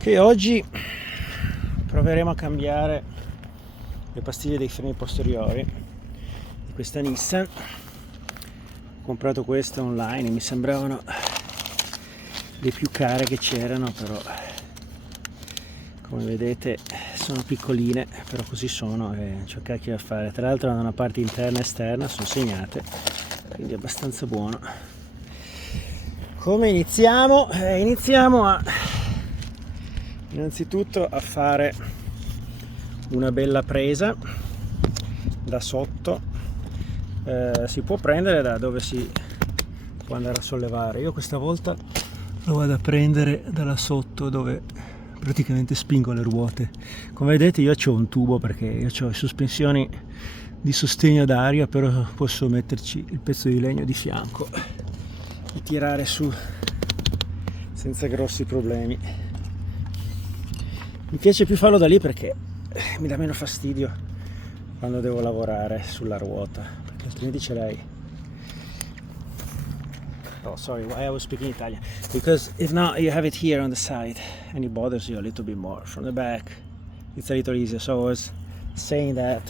che oggi proveremo a cambiare le pastiglie dei freni posteriori di questa Nissan. Ho comprato queste online, mi sembravano le più care che c'erano, però come vedete sono piccoline, però così sono e non c'è cacchio da fare. Tra l'altro hanno una parte interna e esterna, sono segnate, quindi è abbastanza buono. Come iniziamo? Iniziamo innanzitutto a fare una bella presa da sotto. Si può prendere da dove si può andare a sollevare. Io questa volta lo vado a prendere da là sotto, dove praticamente spingo le ruote. Come vedete io ho un tubo perché io ho le sospensioni di sostegno d'aria, però posso metterci il pezzo di legno di fianco e tirare su senza grossi problemi. Mi piace più farlo da lì perché mi dà meno fastidio quando devo lavorare sulla ruota, perché altrimenti ce l'hai. Oh, sorry, why I was speaking Italian? Because if not, you have it here on the side and it bothers you a little bit more. From the back, it's a little easier. So I was saying that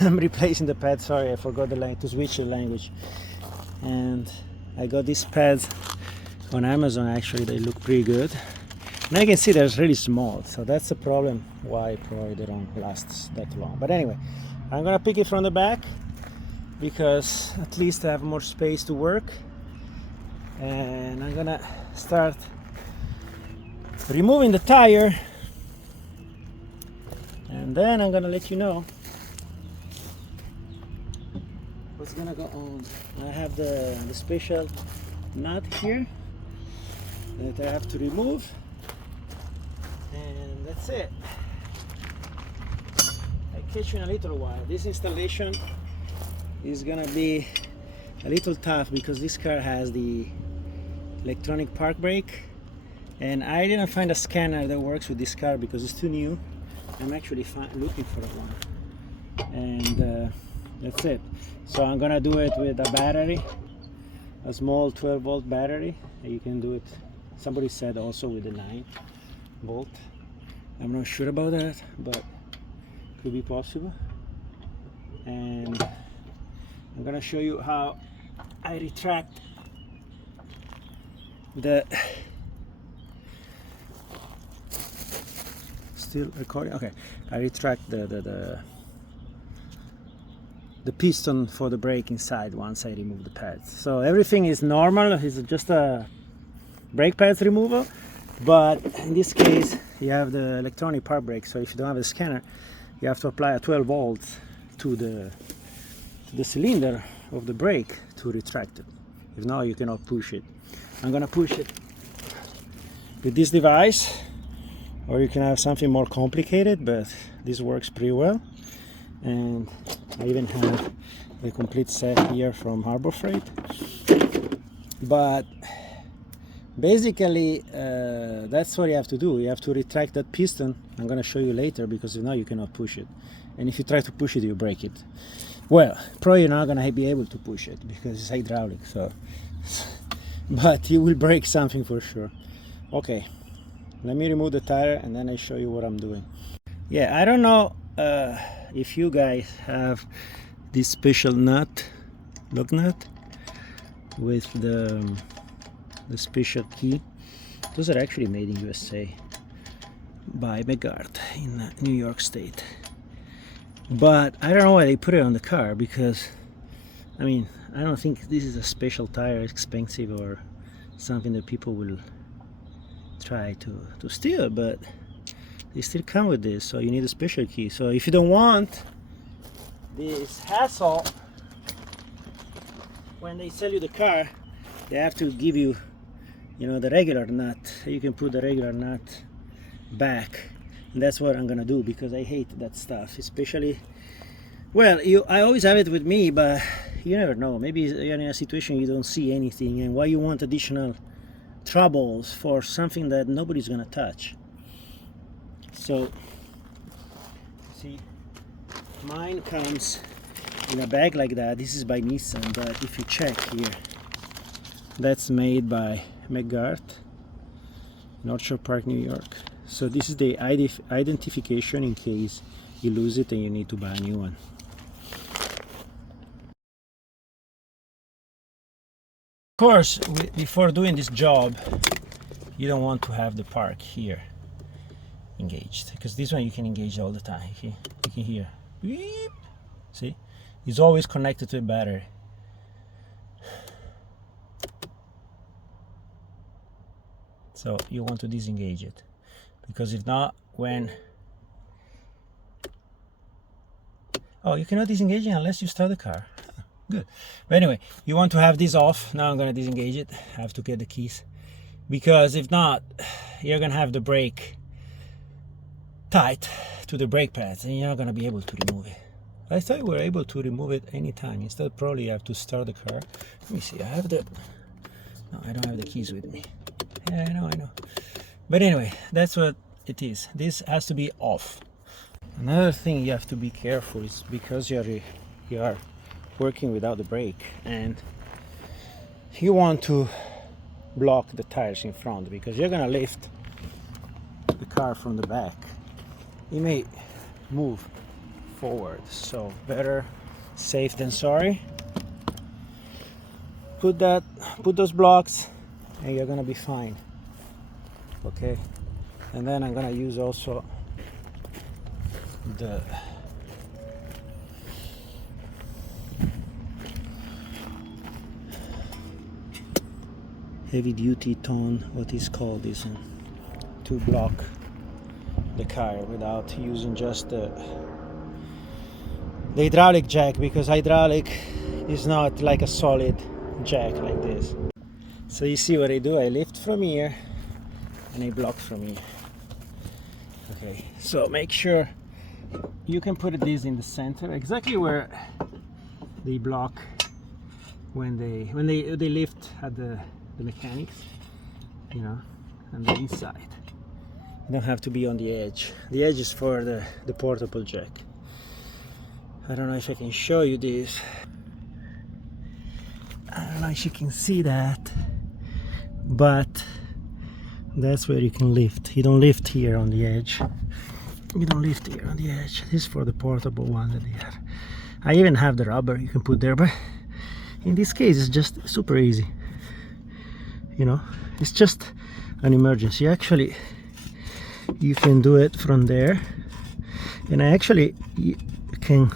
I'm replacing the pad. Sorry, I forgot to switch the language. And I got these pads on Amazon. Actually, they look pretty good. And I can see they're really small, so that's the problem why probably they don't last that long. But anyway, I'm gonna pick it from the back because at least I have more space to work. And I'm gonna start removing the tire, and then I'm gonna let you know what's gonna go on. I have the special nut here that I have to remove, and that's it. I'll catch you in a little while. This installation is gonna be a little tough because this car has the electronic park brake, and I didn't find a scanner that works with this car because it's too new. I'm actually looking for one, and that's it. So I'm gonna do it with a battery, a small 12-volt battery. You can do it, somebody said, also with a 9-volt. I'm not sure about that, but could be possible. And I'm gonna show you how I retract the still recording. Okay, I retract the piston for the brake inside once I remove the pads. So everything is normal. It's just a brake pads removal, but in this case you have the electronic park brake. So if you don't have a scanner, you have to apply a 12 volts to the cylinder of the brake to retract it. If not, you cannot push it. I'm gonna push it with this device, or you can have something more complicated, but this works pretty well. And I even have the complete set here from Harbor Freight. But basically that's what you have to do. You have to retract that piston. I'm gonna show you later, because if not, you cannot push it, and if you try to push it, you break it. Well, probably you're not gonna be able to push it because it's hydraulic, so but you will break something for sure. Okay, let me remove the tire and then I show you what I'm doing. Yeah, I don't know if you guys have this special nut, lug nut, with the special key. Those are actually made in USA by Megard in New York State. But I don't know why they put it on the car, because I mean, I don't think this is a special tire, expensive, or something that people will try to steal, but they still come with this, so you need a special key. So if you don't want this hassle, when they sell you the car, they have to give you, the regular nut. You can put the regular nut back, and that's what I'm gonna do, because I hate that stuff, especially, well, I always have it with me, but you never know, maybe you're in a situation you don't see anything, and why you want additional troubles for something that nobody's gonna touch. So see, mine comes in a bag like that. This is by Nissan, but if you check here, that's made by Megard, in Orchard Park, New York. So this is the identification in case you lose it and you need to buy a new one. Of course, before doing this job, you don't want to have the park here engaged, because this one you can engage all the time. You can hear beep. See, it's always connected to a battery. So you want to disengage it, because if not, when you cannot disengage it unless you start the car. Good. But anyway, you want to have this off. Now I'm gonna disengage it. I have to get the keys, because if not, you're gonna have the brake tight to the brake pads and you're not gonna be able to remove it. I thought you were able to remove it anytime. Instead, probably you have to start the car. Let me see. I have the. No, I don't have the keys with me. Yeah, I know. But anyway, that's what it is. This has to be off. Another thing you have to be careful is because you are working without the brake, and you want to block the tires in front, because you're gonna lift the car from the back. You may move forward, so better safe than sorry. Put those blocks and you're gonna be fine. Okay, and then I'm gonna use also the heavy duty tone, what is called this one, to block the car without using just the hydraulic jack, because hydraulic is not like a solid jack like this. So you see what I do, I lift from here and I block from here. Okay, so make sure you can put this in the center, exactly where they block when they lift at the mechanics, you know, on the inside. You don't have to be on the edge. The edge is for the portable jack. I don't know if I can show you this. I don't know if you can see that, but that's where you can lift. You don't lift here on the edge. You don't lift here on the edge. This is for the portable one that they have. I even have the rubber you can put there, but in this case it's just super easy. You know, it's just an emergency. Actually, you can do it from there, and I actually can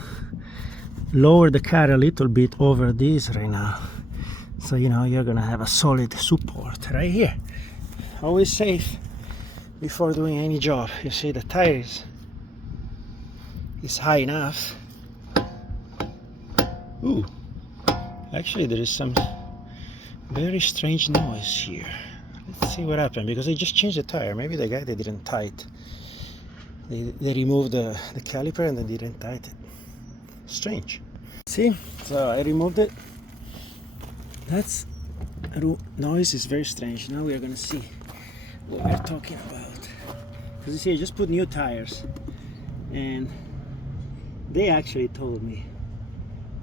lower the car a little bit over this right now, so you know you're gonna have a solid support right here. Always safe before doing any job. You see the tires is high enough. Ooh, actually there is some very strange noise here. Let's see what happened, because they just changed the tire. Maybe the guy, they didn't tight. They removed the caliper and they didn't tight it. Strange. See, so I removed it. That's noise is very strange. Now we are gonna see what we're talking about. Because you see, I just put new tires, and they actually told me,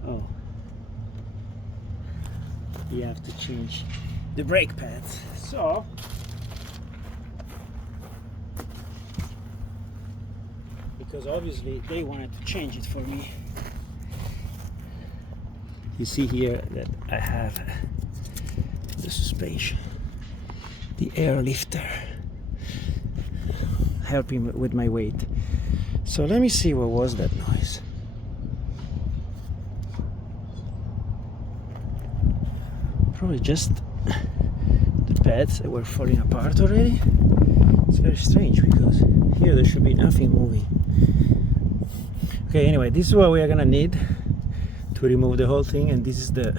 oh, you have to change the brake pads. So because obviously they wanted to change it for me. You see here that I have the suspension, the air lifter, helping with my weight. So let me see, what was that noise? Probably just the pads that were falling apart already. It's very strange, because here there should be nothing moving. Okay, anyway, this is what we are gonna need to remove the whole thing, and this is the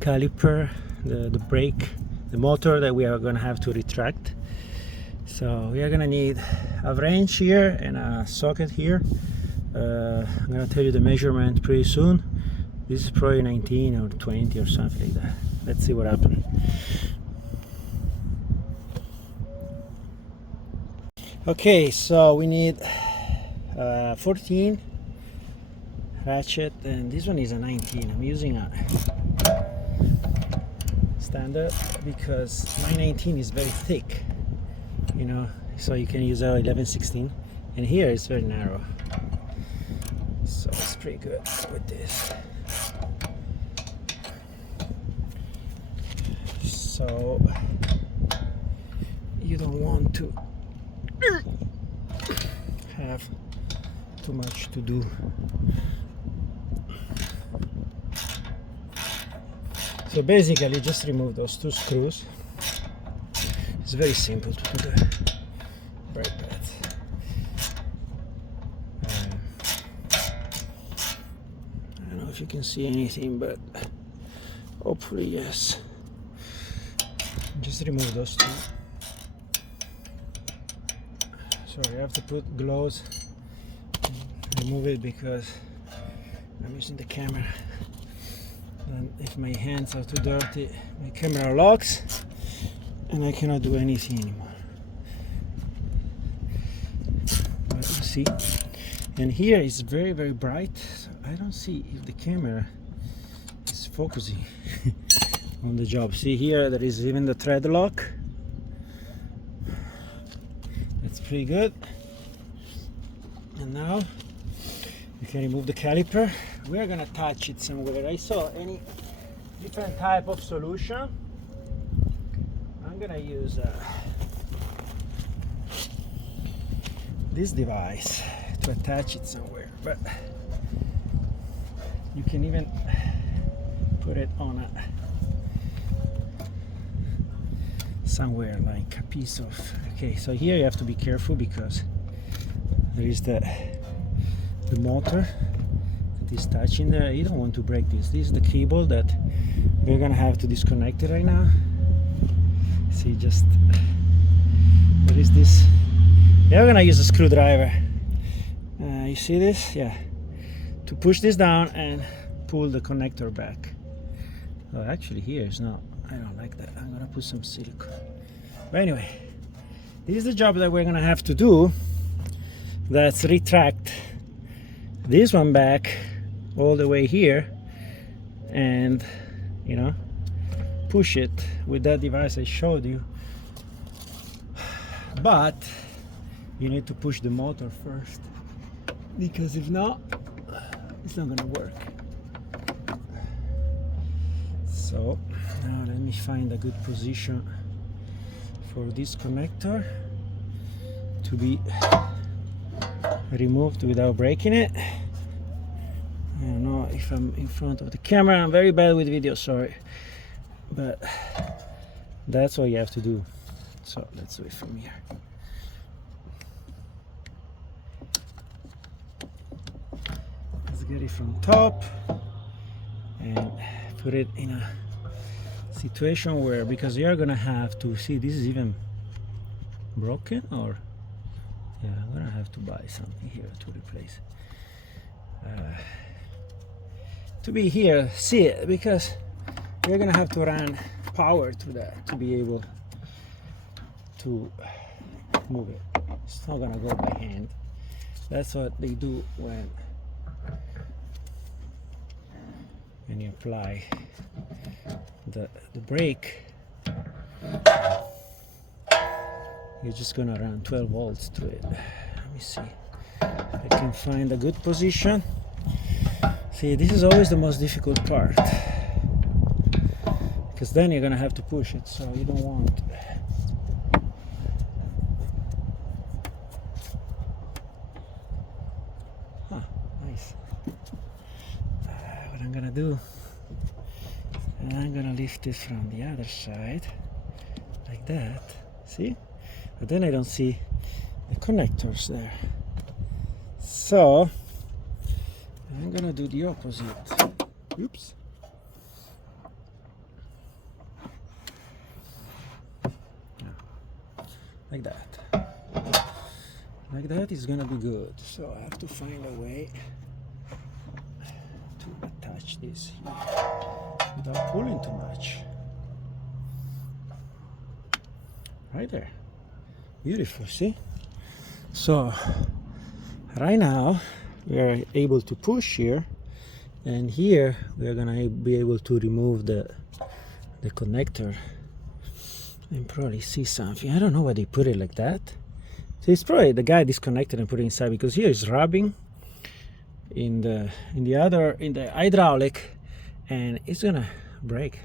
caliper, the brake, the motor that we are gonna have to retract. So we are gonna need a wrench here and a socket here. I'm gonna tell you the measurement pretty soon. This is probably 19 or 20 or something like that. Let's see what happens. Okay, so we need 14 ratchet, and this one is a 19. I'm using a standard because 919 is very thick, you know, so you can use our 1116, and here it's very narrow, so it's pretty good with this. So you don't want to have too much to do. So basically just remove those two screws. It's very simple to do the brake pads. I don't know if you can see anything, but hopefully yes. Just remove those two. Sorry, I have to put gloves. Remove it because I'm using the camera. And if my hands are too dirty, my camera locks and I cannot do anything anymore. But you see, and here is very, very bright, so I don't see if the camera is focusing on the job. See here, there is even the thread lock. That's pretty good. And now you can remove the caliper. We're gonna touch it somewhere. I saw any different type of solution. I'm gonna use this device to attach it somewhere, but you can even put it on a somewhere like a piece of, okay, so here you have to be careful because there is the motor that is touching there. You don't want to break this. This is the cable that we're gonna have to disconnect it right now. See, just there is this. Yeah, we're gonna use a screwdriver. You see this? Yeah, to push this down and pull the connector back. Oh, actually here is not. I don't like that. I'm gonna put some silicone. But anyway, this is the job that we're gonna have to do. That's retract this one back all the way here and, you know, push it with that device I showed you. But you need to push the motor first, because if not, it's not gonna work. So now let me find a good position for this connector to be removed without breaking it. I don't know if I'm in front of the camera. I'm very bad with video, sorry, but that's what you have to do. So let's do it from here. Let's get it from top and put it in a situation where, because you're gonna have to see, this is even broken, or yeah, I'm gonna have to buy something here to replace to be here, see it, because you're gonna have to run power to that to be able to move it. It's not gonna go by hand. That's what they do when you apply the brake. You're just gonna run 12 volts to it. Let me see if I can find a good position. See, this is always the most difficult part, because then you're gonna have to push it, so you don't want. Nice. What I'm gonna do, and I'm gonna lift it from the other side like that. See? But then I don't see the connectors there. So I'm gonna do the opposite. Oops. Like that. Like that is gonna be good. So I have to find a way to attach this here without pulling too much. Right there. Beautiful, see? So right now we are able to push here, and here we are gonna be able to remove the the connector and probably see something. I don't know why they put it like that. So it's probably the guy disconnected and put it inside, because here is rubbing in the hydraulic, and it's gonna break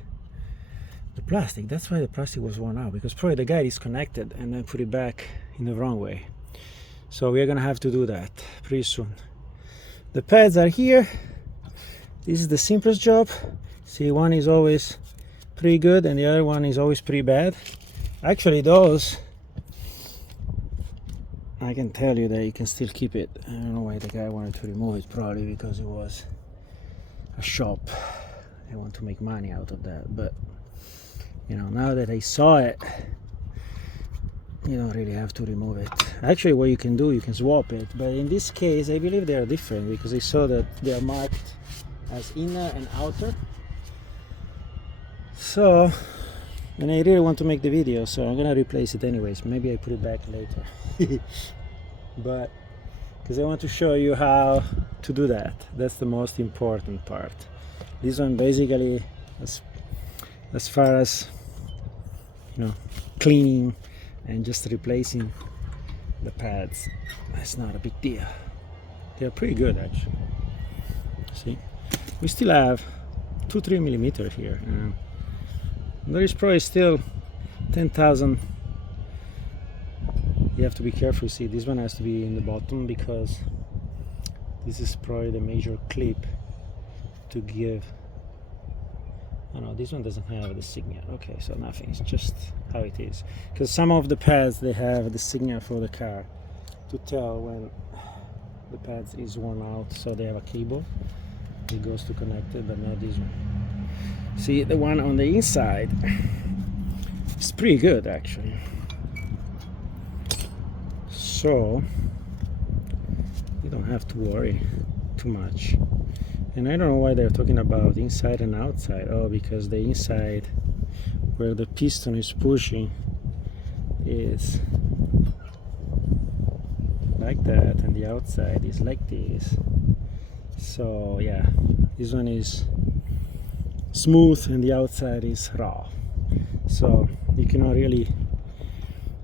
the plastic. That's why the plastic was worn out, because probably the guy disconnected and then put it back in the wrong way. So we're gonna have to do that pretty soon. The pads are here. This is the simplest job. See, one is always pretty good and the other one is always pretty bad. Actually, those, I can tell you that you can still keep it. I don't know why the guy wanted to remove it, probably because it was a shop. They want to make money out of that. But you know, now that I saw it, you don't really have to remove it. Actually, what you can do, you can swap it. But in this case, I believe they are different, because I saw that they are marked as inner and outer. So, and I really want to make the video, so I'm gonna replace it anyways. Maybe I put it back later. But because I want to show you how to do that. That's the most important part. This one basically, as far as, you know, cleaning and just replacing the pads, that's not a big deal. They're pretty good actually. See, we still have 2-3 millimeters here. There is probably still 10,000. You have to be careful. See, this one has to be in the bottom, because this is probably the major clip to give. Oh no, this one doesn't have the signal. Okay, so nothing, it's just how it is. Because some of the pads, they have the signal for the car to tell when the pads is worn out, so they have a cable it goes to connect it, but not this one. See, the one on the inside is pretty good actually. So you don't have to worry too much. And I don't know why they're talking about inside and outside. Oh, because the inside, where the piston is pushing, is like that, and the outside is like this. So yeah, this one is smooth and the outside is raw. So you cannot really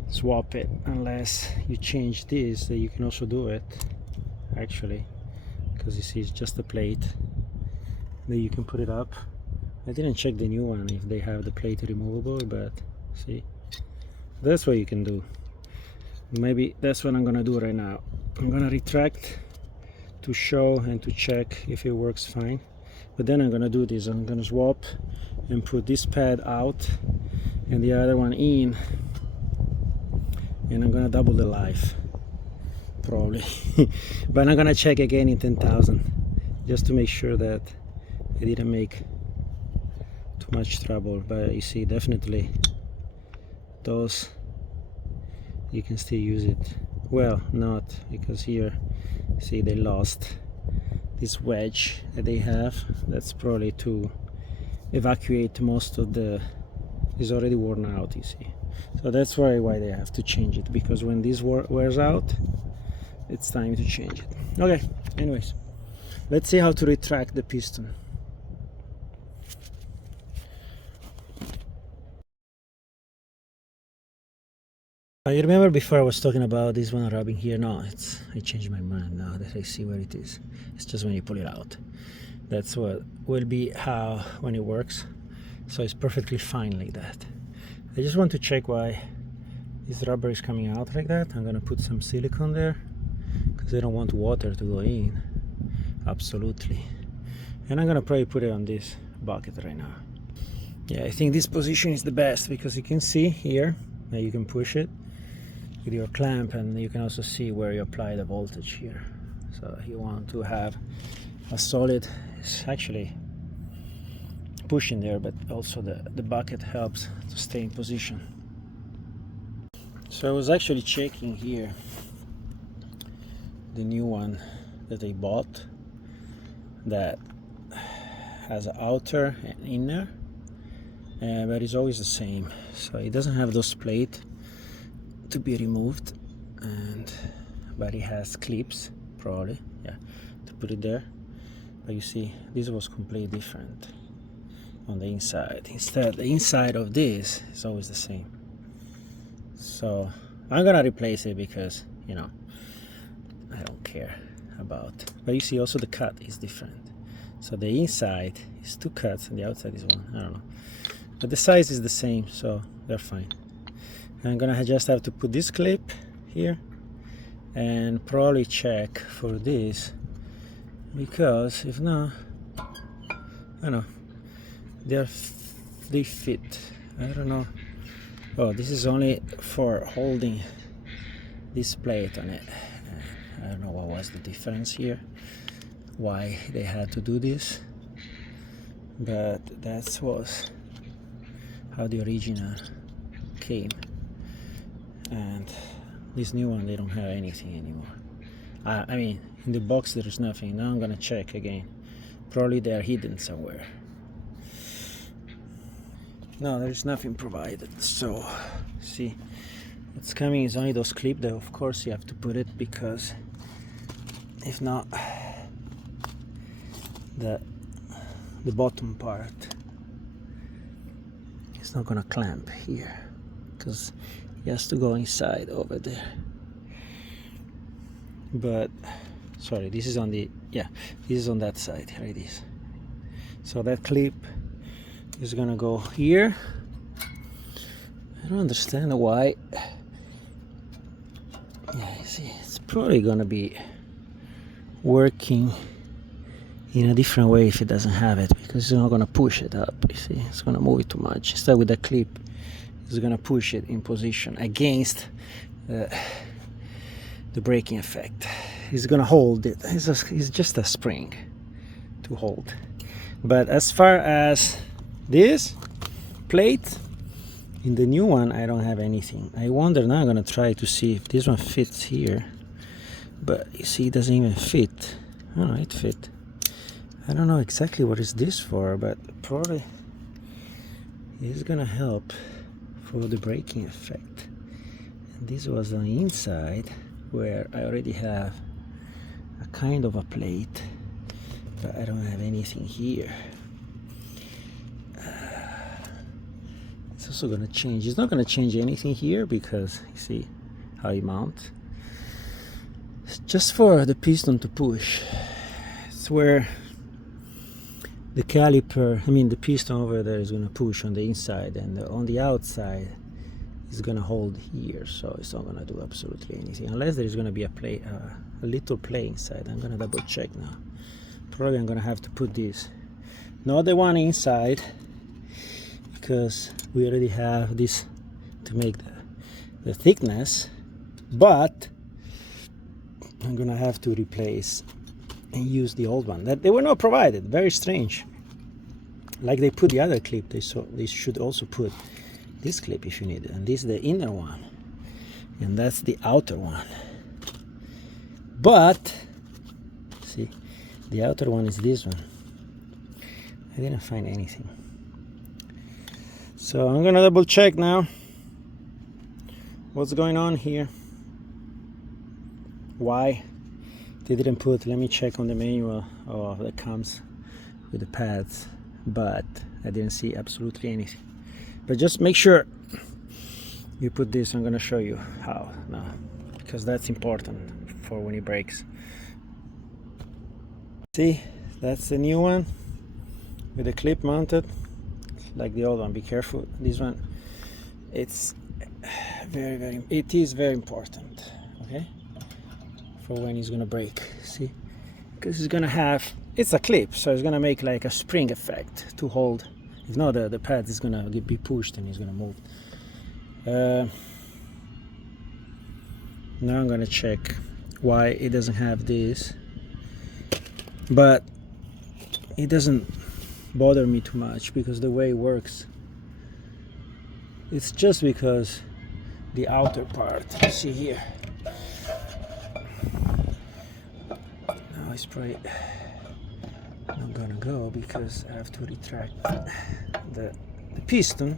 swap it unless you change this. That you can also do it actually, because you see it's just a plate. Then you can put it up. I didn't check the new one if they have the plate removable, but see, that's what you can do. Maybe that's what I'm gonna do right now. I'm gonna retract to show and to check if it works fine. But then I'm gonna do this. I'm gonna swap and put this pad out and the other one in, and I'm gonna double the life probably. But I'm gonna check again in 10,000 just to make sure that I didn't make too much trouble. But you see, definitely those you can still use it. Well, not, because here, see, they lost this wedge that they have. That's probably to evacuate most of the, is already worn out, you see. So that's why they have to change it, because when this wears out, it's time to change it. Okay, anyways, let's see how to retract the piston. I remember before I was talking about this one rubbing here. No, I changed my mind now that I see where it is. It's just when you pull it out. That's what will be how when it works. So it's perfectly fine like that. I just want to check why this rubber is coming out like that. I'm gonna put some silicone there because I don't want water to go in. Absolutely. And I'm gonna probably put it on this bucket right now. Yeah, I think this position is the best, because you can see here that you can push it with your clamp, and you can also see where you apply the voltage here. So you want to have a solid, it's actually pushing there, but also the bucket helps to stay in position. So I was actually checking here the new one that I bought that has an outer and inner, but it's always the same. So it doesn't have those plates to be removed, but it has clips probably, yeah, to put it there. But you see, this was completely different. on the inside. Instead, the inside of this is always the same. So I'm gonna replace it because, you know, I don't care about. But you see also the cut is different. So the inside is 2 cuts and the outside is 1. I don't know. But the size is the same, so they're fine. I'm gonna just have to put this clip here and probably check for this, because if not, I don't know, they fit. I don't know. Oh, this is only for holding this plate on it. I don't know what was the difference here, why they had to do this, but that was how the original came. And this new one, they don't have anything anymore. I mean, in the box there's nothing. Now I'm gonna check again. Probably they're hidden somewhere. No, there's nothing provided. So see, what's coming is only those clips that of course you have to put it, because if not, the bottom part is not gonna clamp here, because it has to go inside over there. But sorry, this is on the, yeah, this is on that side. Here it is. So that clip is gonna go here. I don't understand why. Yeah, you see, it's probably gonna be working in a different way if it doesn't have it, because it's not gonna push it up. You see, it's gonna move it too much. Instead, with the clip, it's gonna push it in position against the braking effect. It's gonna hold it. It's just a spring to hold. But as far as this plate, in the new one I don't have anything. I wonder, now I'm gonna try to see if this one fits here, but you see it doesn't even fit. Oh no, it fit. I don't know exactly what is this for, but probably it's gonna help for the braking effect. And this was on the inside, where I already have a kind of a plate, but I don't have anything here. It's also gonna change. It's not gonna change anything here, because you see how you mount. It's just for the piston to push. It's where the caliper, I mean the piston over there, is gonna push on the inside, and on the outside is gonna hold here. So it's not gonna do absolutely anything, unless there is gonna be a plate, a little plate inside. I'm gonna double check now. Probably I'm gonna have to put this, not the one inside, because we already have this to make the thickness, but I'm gonna have to replace and use the old one that they were not provided. Very strange. Like they put the other clip, they should also put this clip if you need it. And this is the inner one, and that's the outer one. But see, the outer one is this one. I didn't find anything. So I'm gonna double check now what's going on here. Why they didn't put, let me check on the manual that comes with the pads, but I didn't see absolutely anything. But just make sure you put this. I'm gonna show you how now, because that's important for when it breaks. See, that's the new one with the clip mounted, like the old one. Be careful, this one, it's it is very important, okay, for when it's gonna break. See, because it's gonna have, it's a clip, so it's gonna make like a spring effect to hold. If not, the pad is gonna be pushed and it's gonna move. Now I'm gonna check why it doesn't have this, but it doesn't bother me too much, because the way it works, it's just because the outer part, you see here, now it's probably not gonna go because I have to retract the piston.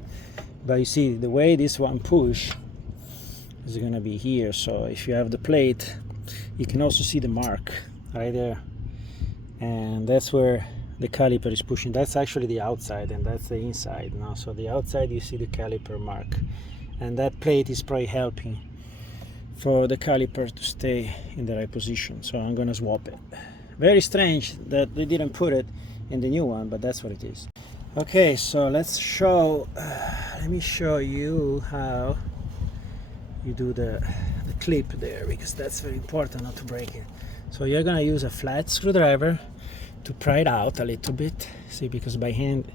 But you see, the way this one push is gonna be here, so if you have the plate, you can also see the mark right there, and that's where the caliper is pushing. That's actually the outside and that's the inside now. So the outside you see the caliper mark, and that plate is probably helping for the caliper to stay in the right position. So I'm gonna swap it. Very strange that they didn't put it in the new one, but that's what it is. Okay, so let's show, let me show you how you do the clip there, because that's very important not to break it. So you're gonna use a flat screwdriver to pry it out a little bit. See, because by hand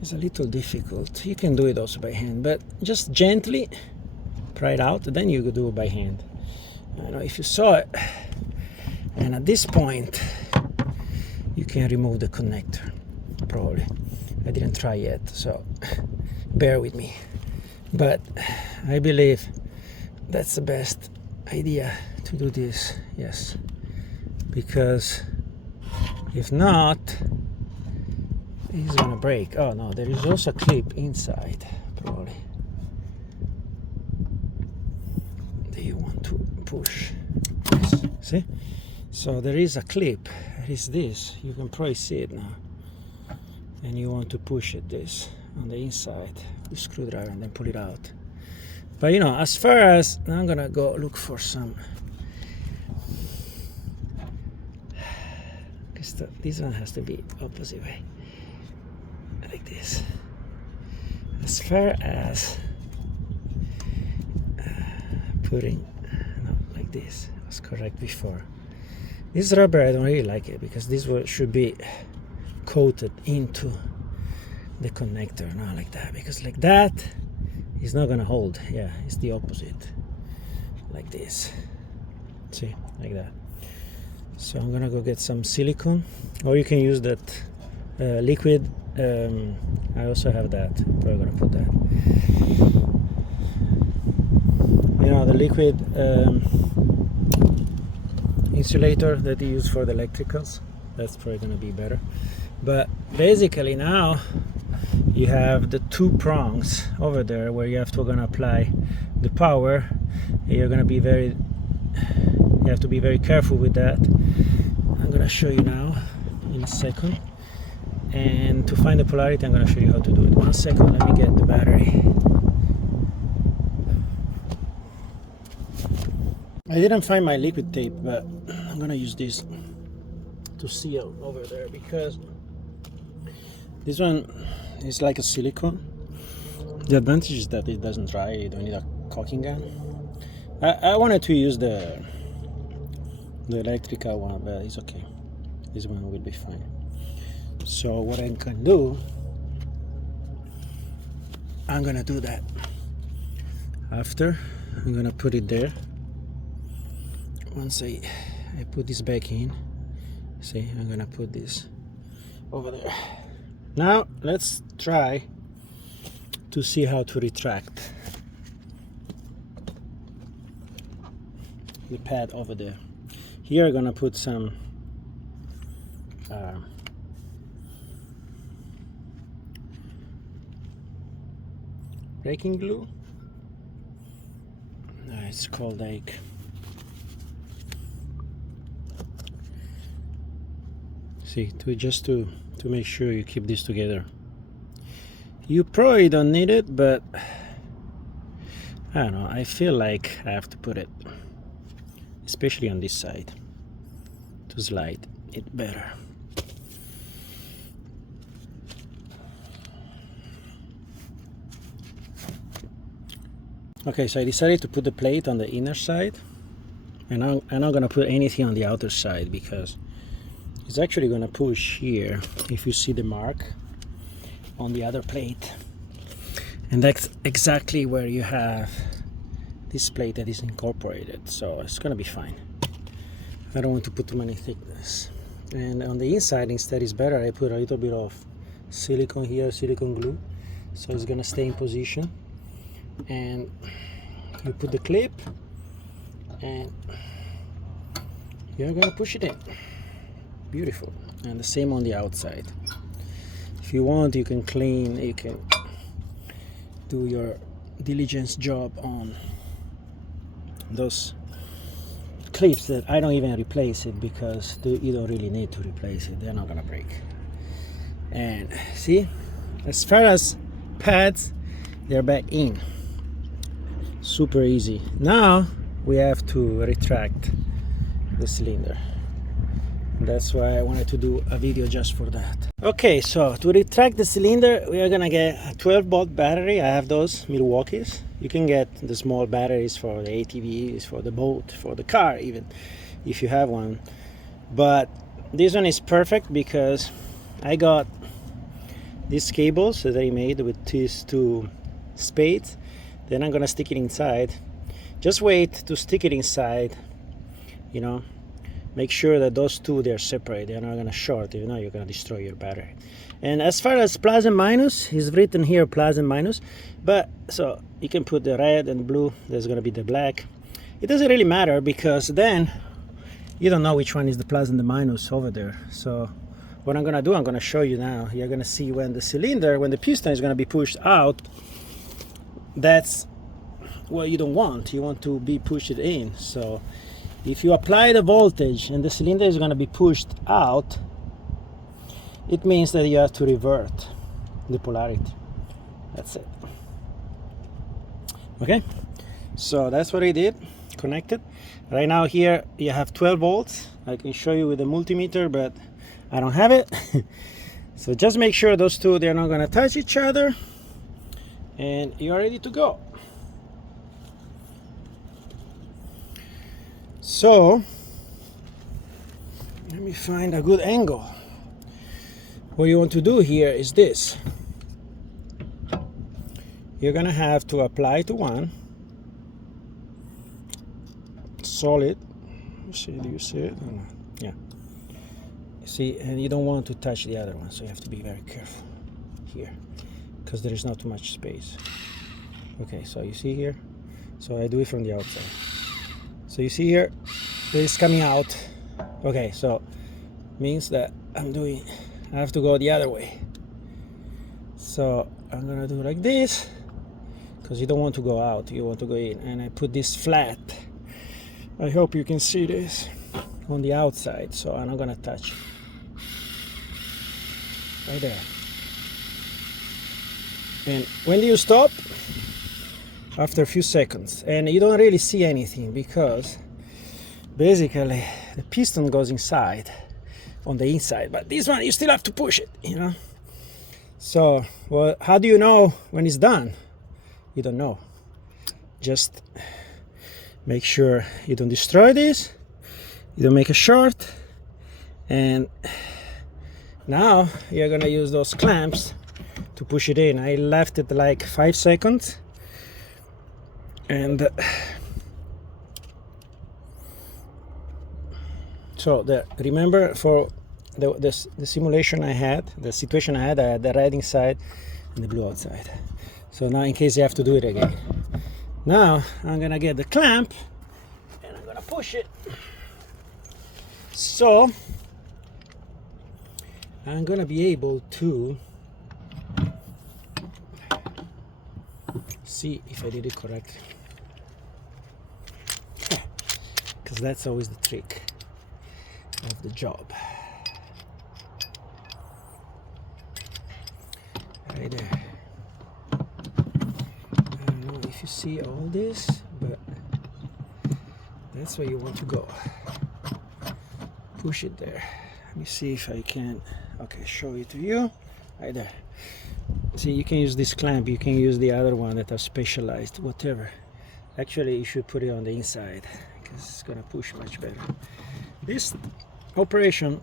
it's a little difficult. You can do it also by hand, but just gently pry it out, then you do it by hand. I don't know if you saw it. And at this point you can remove the connector, probably. I didn't try yet, so bear with me. But I believe that's the best idea to do this, yes. Because if not, it's gonna break. Oh no, there is also a clip inside, probably, that you want to push. Yes. See? So there is a clip. There is this. You can probably see it now. And you want to push it this on the inside with screwdriver and then pull it out. But you know, as far as I'm gonna go look for some, because this one has to be opposite way, like this. As far as putting, no, like this was correct before. This rubber, I don't really like it, because this one should be coated into the connector, not like that, because like that is not gonna hold. Yeah, it's the opposite, like this. See, like that. So I'm gonna go get some silicone, or you can use that liquid. I also have that. I'm probably gonna put that. You know, the liquid insulator that you use for the electricals. That's probably gonna be better. But basically now you have the two prongs over there where you have to gonna apply the power. You're gonna be you have to be very careful with that. I'm gonna show you now in a second. And to find the polarity, I'm gonna show you how to do it. 1 second, let me get the battery. I didn't find my liquid tape, but I'm gonna use this to seal over there, because this one is like a silicone. The advantage is that it doesn't dry. You don't need a caulking gun. I wanted to use the electrical one, but it's okay. This one will be fine. So what I can do, I'm gonna do that after. I'm gonna put it there. Once I put this back in, see, I'm gonna put this over there. Now let's try to see how to retract the pad over there. Here I'm gonna put some braking glue. It's called like to make sure you keep this together. You probably don't need it, but I don't know, I feel like I have to put it, especially on this side, to slide it better. Okay, so I decided to put the plate on the inner side, and I'm not gonna put anything on the outer side, because it's actually gonna push here, if you see the mark on the other plate. And that's exactly where you have this plate that is incorporated, so it's gonna be fine. I don't want to put too many thickness. And on the inside, instead, it's better I put a little bit of silicone here, silicone glue, so it's gonna stay in position. And you put the clip and you're gonna push it in. Beautiful. And the same on the outside. If you want, you can clean, you can do your diligence job on those clips that I don't even replace it, because you don't really need to replace it. They're not gonna break. And see, as far as pads, they're back in. Super easy. Now we have to retract the cylinder. That's why I wanted to do a video just for that. Okay, so to retract the cylinder, we are gonna get a 12-volt battery. I have those Milwaukee's. You can get the small batteries for the ATVs, for the boat, for the car even, if you have one. But this one is perfect because I got these cables that I made with these two spades. Then I'm gonna stick it inside. Just wait to stick it inside, you know. Make sure that those two, they're separate. They're not gonna short. If not, you're gonna destroy your battery. And as far as plus and minus, it's written here plus and minus. But so you can put the red and blue. There's gonna be the black. It doesn't really matter because then you don't know which one is the plus and the minus over there. So what I'm gonna do, I'm gonna show you now. You're gonna see when the cylinder, when the piston is gonna be pushed out. That's what you don't want. You want to be pushed in. So if you apply the voltage and the cylinder is going to be pushed out, it means that you have to revert the polarity. That's it. Okay, so that's what I did. Connected. Right now here you have 12 volts. I can show you with the multimeter, but I don't have it. So just make sure those two, they're not going to touch each other, and you're ready to go. So let me find a good angle. What you want to do here is this. You're gonna have to apply to one solid. See, do you see it? Yeah. See, and you don't want to touch the other one, so you have to be very careful here because there is not too much space. Okay, so you see here. So I do it from the outside. So you see here, it's coming out. Okay, so means that I have to go the other way. So I'm gonna do like this, because you don't want to go out, you want to go in. And I put this flat. I hope you can see this on the outside, so I'm not gonna touch it. Right there. And when do you stop? After a few seconds, and you don't really see anything because basically the piston goes inside on the inside, but this one you still have to push it, you know. So well, how do you know when it's done? You don't know. Just make sure you don't destroy this, you don't make a short, and now you're gonna use those clamps to push it in. I left it like 5 seconds. And so remember for the simulation I had, the situation I had the red inside and the blue outside. So now in case you have to do it again. Now I'm gonna get the clamp and I'm gonna push it. So I'm gonna be able to see if I did it correctly. Because that's always the trick of the job. Right there. I don't know if you see all this, but that's where you want to go. Push it there. Let me see if I can, okay, show it to you. Right there. See, you can use this clamp, you can use the other one that are specialized, whatever. Actually, you should put it on the inside, because it's gonna push much better. This operation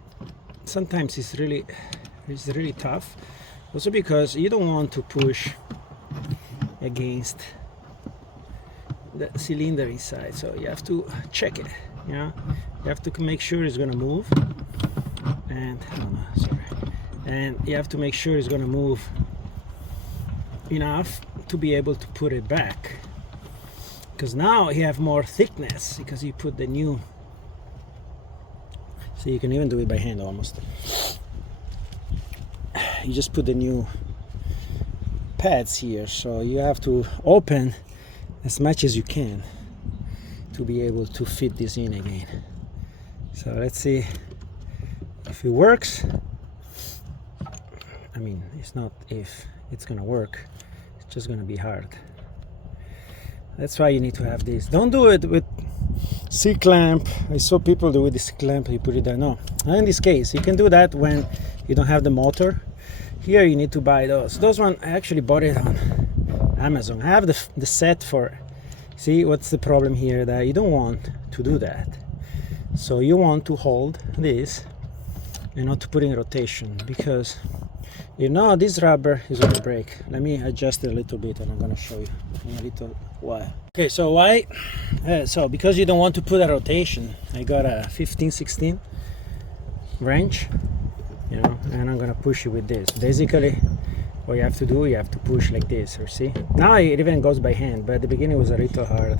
sometimes is really tough, also because you don't want to push against the cylinder inside, so you have to check it. You know, you have to make sure it's gonna move, and and you have to make sure it's gonna move enough to be able to put it back, because now you have more thickness because you put the new, so you can even do it by hand almost. You just put the new pads here, so you have to open as much as you can to be able to fit this in again. So let's see if it works. I mean, it's not if it's gonna work, it's just gonna be hard. That's why you need to have this. Don't do it with C-clamp. I saw people do with this clamp, you put it there. No, in this case, you can do that when you don't have the motor. Here you need to buy those. Those one, I actually bought it on Amazon. I have the set for, see what's the problem here, that you don't want to do that. So you want to hold this and not to put in rotation, because you know this rubber is going to break. Let me adjust it a little bit and I'm going to show you in a little while. Okay, so why? So because you don't want to put a rotation, I got a 15-16 wrench, you know, and I'm going to push it with this. Basically, what you have to do, you have to push like this, or see? Now it even goes by hand, but at the beginning it was a little hard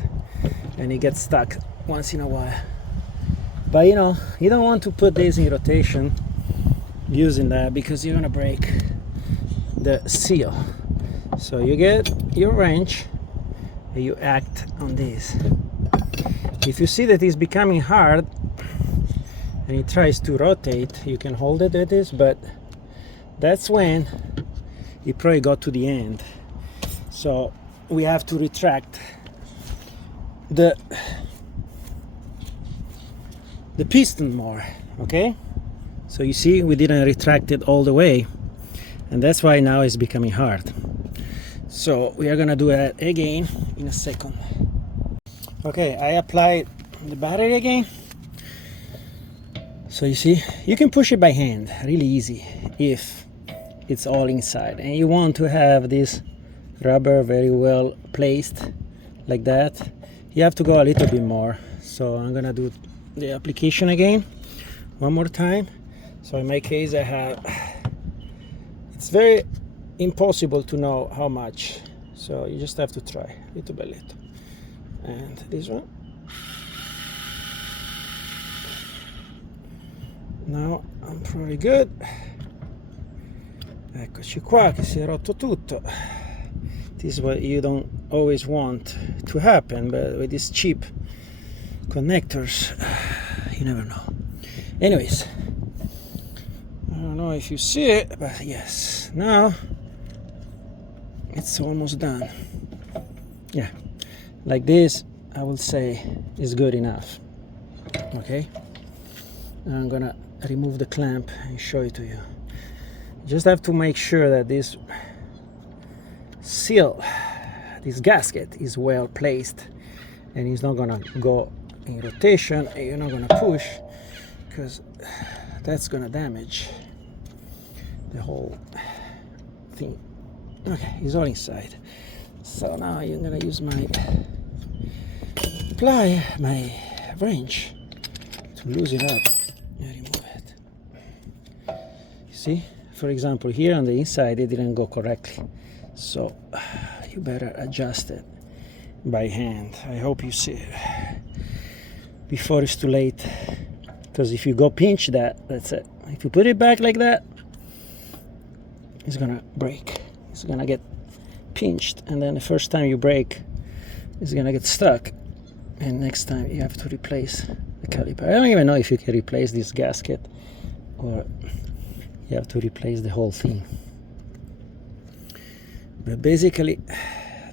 and it gets stuck once in a while. But you know, you don't want to put this in rotation using that, because you're gonna break the seal. So you get your wrench and you act on this. If you see that it's becoming hard and it tries to rotate, you can hold it with this, but that's when it probably got to the end. So we have to retract the piston more, okay? So you see, we didn't retract it all the way, and that's why now it's becoming hard. So we are gonna do that again in a second. Okay, I applied the battery again. So you see, you can push it by hand, really easy, if it's all inside. And you want to have this rubber very well placed, like that. You have to go a little bit more. So I'm gonna do the application again, one more time. So in my case, I have, it's very impossible to know how much. So you just have to try little by little. And this one. Now I'm pretty good. Eccoci qua, che si è rotto tutto. This is what you don't always want to happen, but with these cheap connectors, you never know. Anyways, I don't know if you see it, but yes, now it's almost done. Yeah, like this, I will say is good enough. Okay, I'm gonna remove the clamp and show it to you. Just have to make sure that this seal, this gasket, is well placed and it's not gonna go in rotation and you're not gonna push, because that's gonna damage the whole thing. Okay, it's all inside. So now I'm gonna use my wrench to loosen it up and remove it. See, for example, here on the inside it didn't go correctly, so you better adjust it by hand. I hope you see it before it's too late, because if you go pinch that, that's it. If you put it back like that, it's gonna break. It's gonna get pinched, and then the first time you break, it's gonna get stuck, and next time you have to replace the caliper. I don't even know if you can replace this gasket or you have to replace the whole thing. But basically,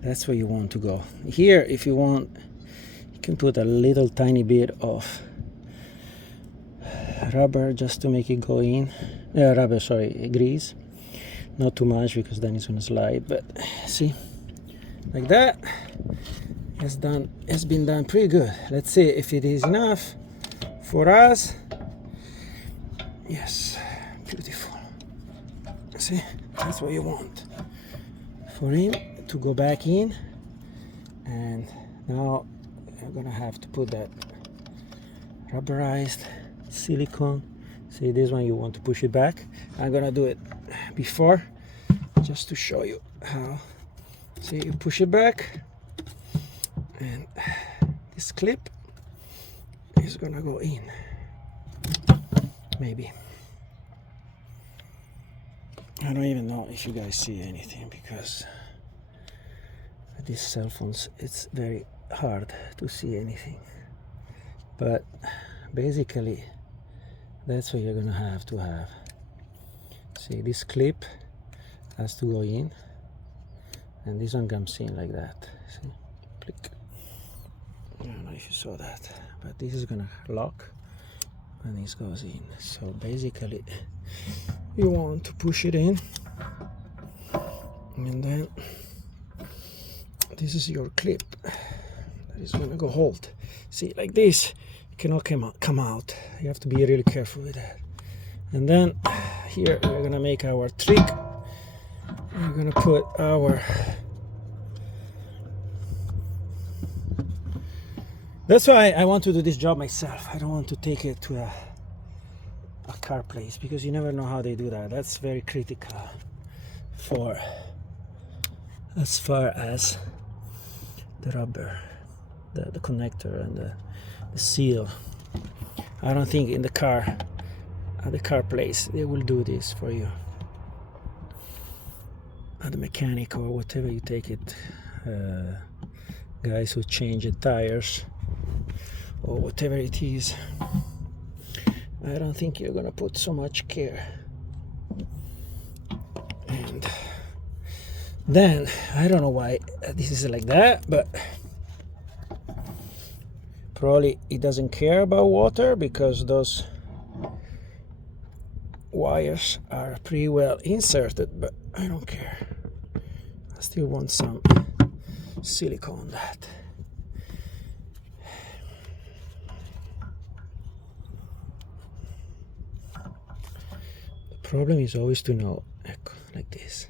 that's where you want to go. Here, if you want, you can put a little tiny bit of rubber just to make it go in. Grease. Not too much, because then it's gonna slide. But see, like that, it's been done pretty good. Let's see if it is enough for us. Yes, beautiful. See, that's what you want. For him to go back in, and now I'm gonna have to put that rubberized silicone. See, this one you want to push it back. I'm gonna do it before, just to show you how. See, you push it back, and this clip is gonna go in. Maybe. I don't even know if you guys see anything, because with these cell phones it's very hard to see anything. But basically, that's what you're gonna have to have. See, this clip has to go in, and this one comes in like that. See? Click. I don't know if you saw that, but this is gonna lock and this goes in. So basically you want to push it in, and then this is your clip that is gonna go hold. See, like this, it cannot come out. You have to be really careful with that. And then here we're gonna make our trick. We're gonna put our, that's why I want to do this job myself. I don't want to take it to a car place, because you never know how they do that. That's very critical for as far as the rubber, the connector and the seal. I don't think in the car, at the car place, they will do this for you. At the mechanic or whatever you take it, guys who change the tires or whatever it is, I don't think you're gonna put so much care. And then I don't know why this is like that, but probably it doesn't care about water, because those wires are pretty well inserted, but I don't care. I still want some silicone on that. The problem is always to know, like this.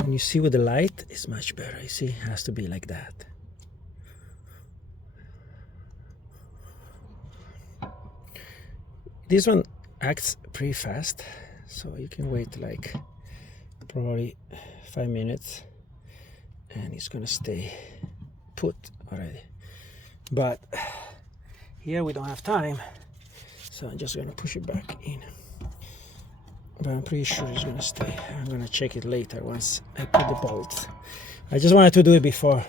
And you see with the light, it's much better. You see, it has to be like that. This one acts pretty fast, so you can wait like probably 5 minutes and it's gonna stay put already. But here we don't have time, so I'm just gonna push it back in. But I'm pretty sure it's gonna stay. I'm gonna check it later once I put the bolts. I just wanted to do it before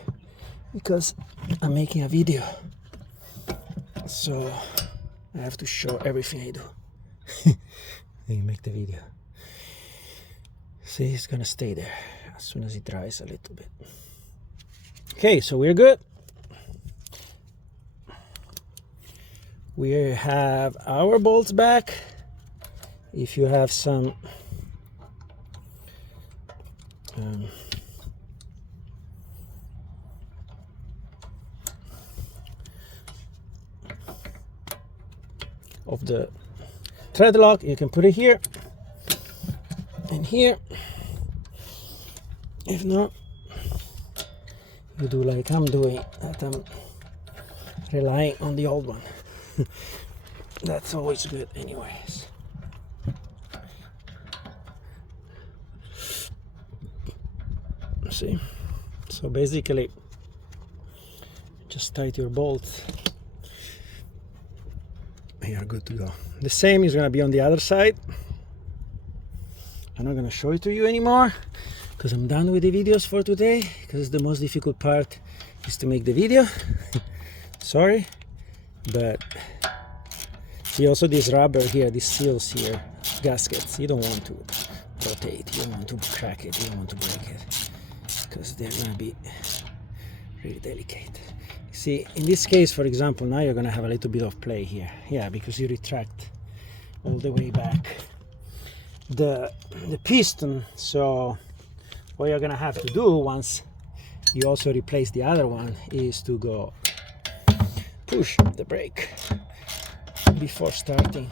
because I'm making a video, so I have to show everything I do. Then you make the video. See, it's gonna stay there as soon as it dries a little bit. Okay, so we're good. We have our bolts back. If you have some of the thread lock, you can put it here and here. If not, you do like I'm doing, that I'm relying on the old one. That's always good anyways. See, so basically just tighten your bolts and you're good to go. The same is going to be on the other side. I'm not going to show it to you anymore because I'm done with the videos for today, because the most difficult part is to make the video. Sorry, but see, also this rubber here, these seals here, gaskets, you don't want to rotate, you don't want to crack it, you don't want to break it, because they're going to be really delicate. See, in this case, for example, now you're going to have a little bit of play here. Yeah, because you retract all the way back the piston. So what you're going to have to do once you also replace the other one is to go push the brake before starting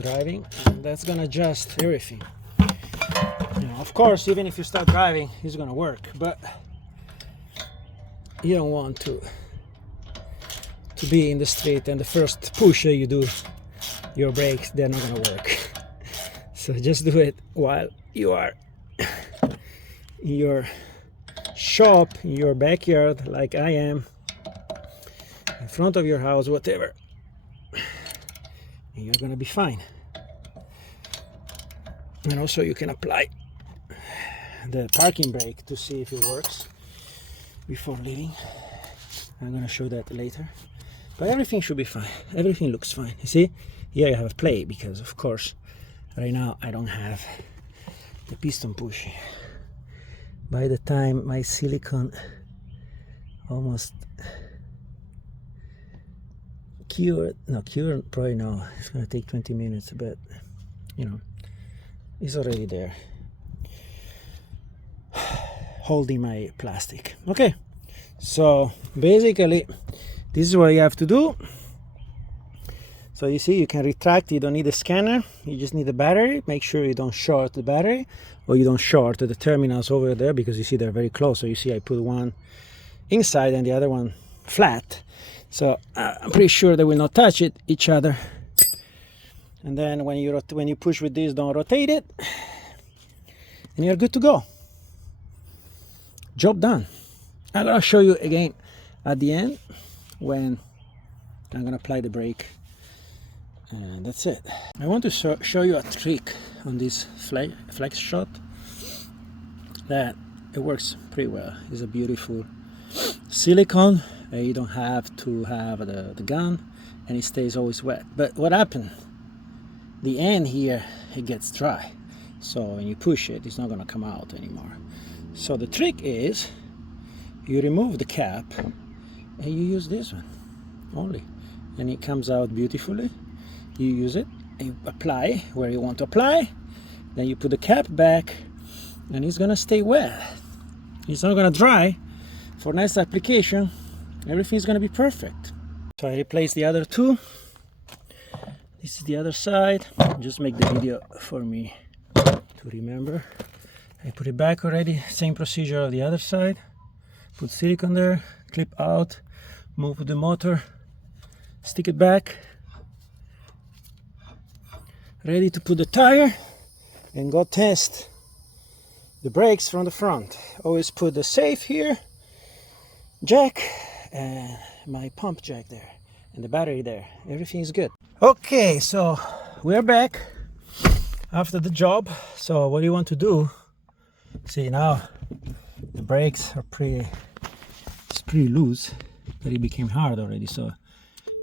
driving, and that's going to adjust everything. You know, of course, even if you start driving, it's gonna work, but you don't want to be in the street and the first push that you do your brakes, they're not gonna work. So just do it while you are in your shop, in your backyard, like I am, in front of your house, whatever, and you're gonna be fine. And also you can apply the parking brake to see if it works before leaving. I'm gonna show that later, but everything should be fine. Everything looks fine. You see, here I have a play because of course right now I don't have the piston pushing. By the time my silicone almost cured probably no, it's gonna take 20 minutes, but you know, it's already there, holding my plastic. Okay, so basically this is what you have to do. So you see, you can retract, you don't need a scanner, you just need a battery. Make sure you don't short the battery, or you don't short the terminals over there, because you see they're very close. So you see I put one inside and the other one flat, so I'm pretty sure they will not touch each other. And then when you push with this, don't rotate it, and you're good to go. Job done. I'm gonna show you again at the end when I'm gonna apply the brake, and that's it. I want to show you a trick on this flex shot that it works pretty well. It's a beautiful silicone. You don't have to have the gun, and it stays always wet. But what happened? The end here, it gets dry. So when you push it, it's not gonna come out anymore. So the trick is, you remove the cap and you use this one only, and it comes out beautifully. You use it, you apply where you want to apply, then you put the cap back, and it's gonna stay wet. It's not gonna dry. For next application, everything's gonna be perfect. So I replace the other two. This is the other side. Just make the video for me to remember. I put it back already. Same procedure on the other side. Put silicone there, clip out, move the motor, stick it back. Ready to put the tire and go test the brakes from the front. Always put the safe here, jack, and my pump jack there, and the battery there. Everything is good. Okay, so we're back after the job. So what you want to do, see now the brakes are pretty loose, but it became hard already. So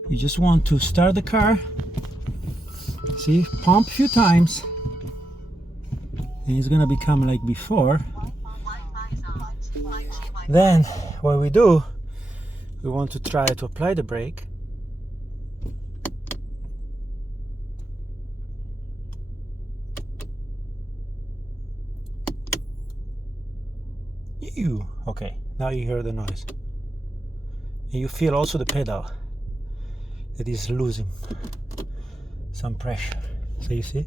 you just want to start the car, see, pump a few times, and it's gonna become like before. Then what we do, we want to try to apply the brake. Okay, now you hear the noise, and you feel also the pedal that is losing some pressure. So you see,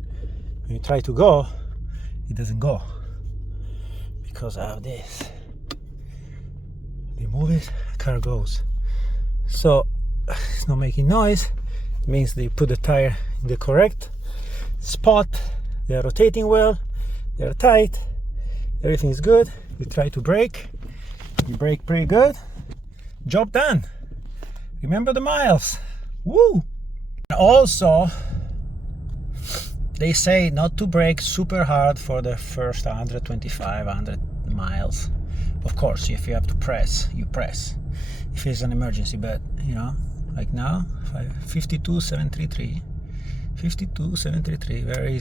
when you try to go, it doesn't go because of this. You move it, the car goes. So it's not making noise. It means that you put the tire in the correct spot. They are rotating well, they are tight, everything is good. You try to brake, you brake pretty good. Job done. Remember the miles. Woo! Also, they say not to brake super hard for the first 125, 100 miles. Of course, if you have to press, you press. If it's an emergency, but you know, like now, 52,733, 52,733, very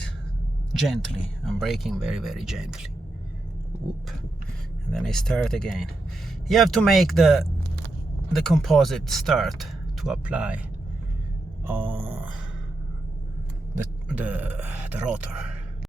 gently. I'm braking very, very gently. Whoop. And then I start again. You have to make the composite start to apply the rotor.